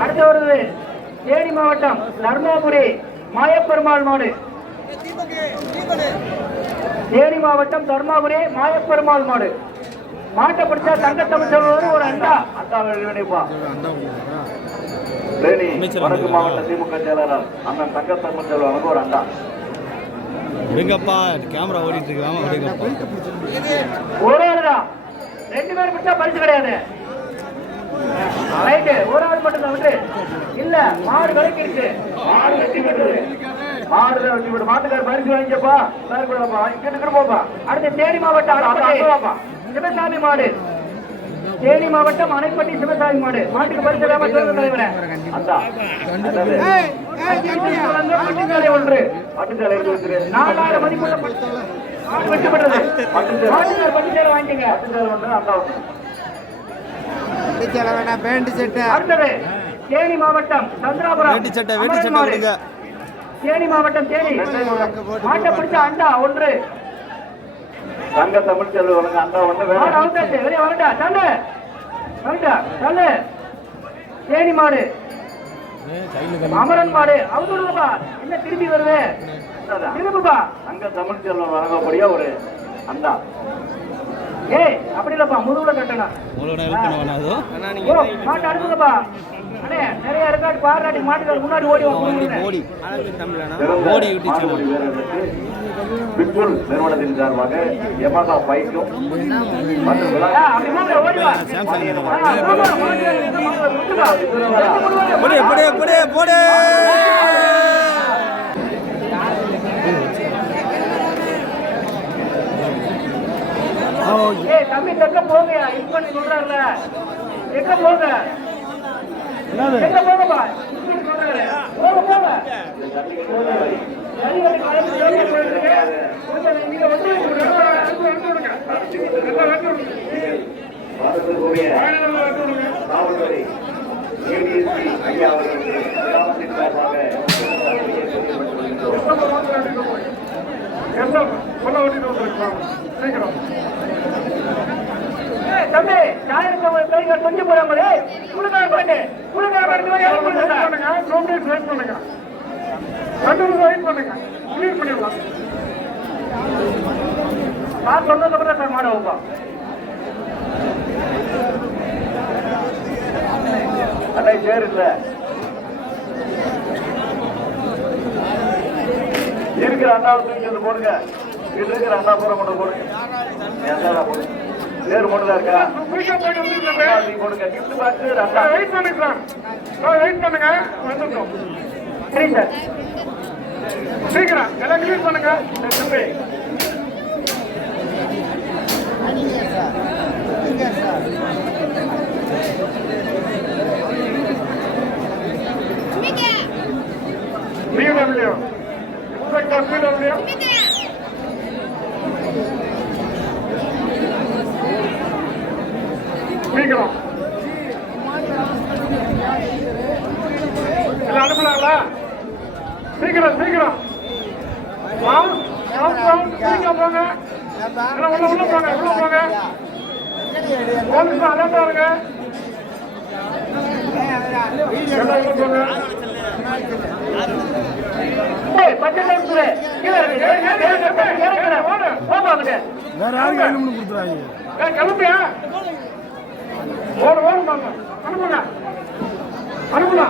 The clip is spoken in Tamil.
அடுத்து வருது தேனி மாவட்டம் தர்மபுரி மாயப்பெருமாள் மாடு. தேனி மாவட்டம் தர்மபுரி மாயப்பெருமாள் மாடு. மாட்டை பிடிச்சா தங்கத்தமிழ் சொல்வது ஒரு அண்டா. அண்டா வெளிப்பா தேனி வடக்கு மாவட்ட திமுக செயலாளர் அண்ணன் தங்க தமிழ் செல்வனுக்கு ஒரு அண்டா. விடுங்கப்பா கேமரா ஓடிட்டு இருக்கு ஆமா விடுங்கப்பா ஒரு ரெண்டு பேர் பிடிச்சா பரிசு கிடையாது. ரைட்டு ஒரு ஆள் மட்டும் தான் விட்டு. இல்ல மாடு விலைக்கு இருக்கு மாடு வெட்டி பெற்றது. மாடுல வச்சு விடு மாட்டுக்கார பரிசு வாங்கிக்கப்பா. எல்லாரும் கூடப்பா. இங்கிட்டு போப்பா. அடுத்து தேனி மாவட்டம் அணைப்பட்டி சிவசாமி மாடு. தேனி மாவட்டம் அணைப்பட்டி சிவசாமி மாடு. மாட்டுக்கு பரிசு இல்லாம தலைவரே. பட்டுச்சாலை ஒன்று. நாலாயிரம் மதிப்புள்ள தேனி மாவட்டம் சந்திராபுரம் தேனி மாவட்டம் தேனி. மாட்டை பிடிச்ச அண்டா ஒன்று. தங்க தமிழ் செல்வனுக்கு அண்டா ஒன்று வெளியே வரட்டா தள்ளு. வரட்டா தள்ளு. தேனி மாடு. அமரன் மாடு அவுத்துடுங்கப்பா என்ன திரும்பி வருது? திரும்புப்பா தங்க தமிழ் செல்வன் வழங்கக்கூடிய ஒரு அண்டா ஏய் அப்படி இல்லப்பா முதுகுல கட்டணும். மாட்டை அடுப்புங்கப்பா அண்ணே நிறைய இருக்காட்டு பாராட்டி மாட்டுக்கார முன்னாடி ஓடி ஓடி பிட்புல் நிறுவனத்தின் சார்பாக யமகா பைக்கும் மற்றும் போடு போடு போடு போடு. தம்பி தெக்க போங்கயா இது பண்ணி சொல்றாருல. எங்க போங்க? எங்க போங்கப்பா? இது பண்ணி சொல்றாரு. போங்க போங்க. ஜல்லிக்கட்டு காலையில ஜோதியா போயிட்டு இருக்கு. கொஞ்சம் நீங்க வந்து வரக்கூடிய காவல்துறை ஏடிஎஸ்பி ஐயா அவர்களுக்கு கிராமத்தின் சார்பாக ஏய், தம்பி ஞாயிறு கைகள் கொஞ்சம் போறாமலே குழுக்கார நான் சொன்னதுக்கப்புறம் சார் மாட வைப்பா அண்ணா சேர் இல்ல. இருக்கிற அண்ணாவை தூக்கி வந்து போடுங்க. இது இருக்கிற அண்ணா பூரா கொண்டு போடுங்க. சேர் மட்டும் தான் இருக்கா போடுங்க. கிஃப்ட் பாக்ஸ் அண்ணா. சரி சார். சீக்கிரம் எல்லாம் கிளீன் பண்ணுங்க. பிடபிள்யூ இன்ஸ்பெக்டர் பிடபிள்யூ சீக்கிரம் எல்லாம் அனுப்பலாங்களா சீக்கிரம் சீக்கிரம் சீக்கிரம் போங்க உள்ள உள்ள போங்க உள்ள போங்க போலீஸ் அலர்ட்டா இருங்க எல்லாம் உள்ள போங்க ஏய், வேற யாருக்கு ஐநூறு கொடுத்துறாங்க கிளம்பியா ஓடு ஓடு அனுப்புங்க அனுப்புங்க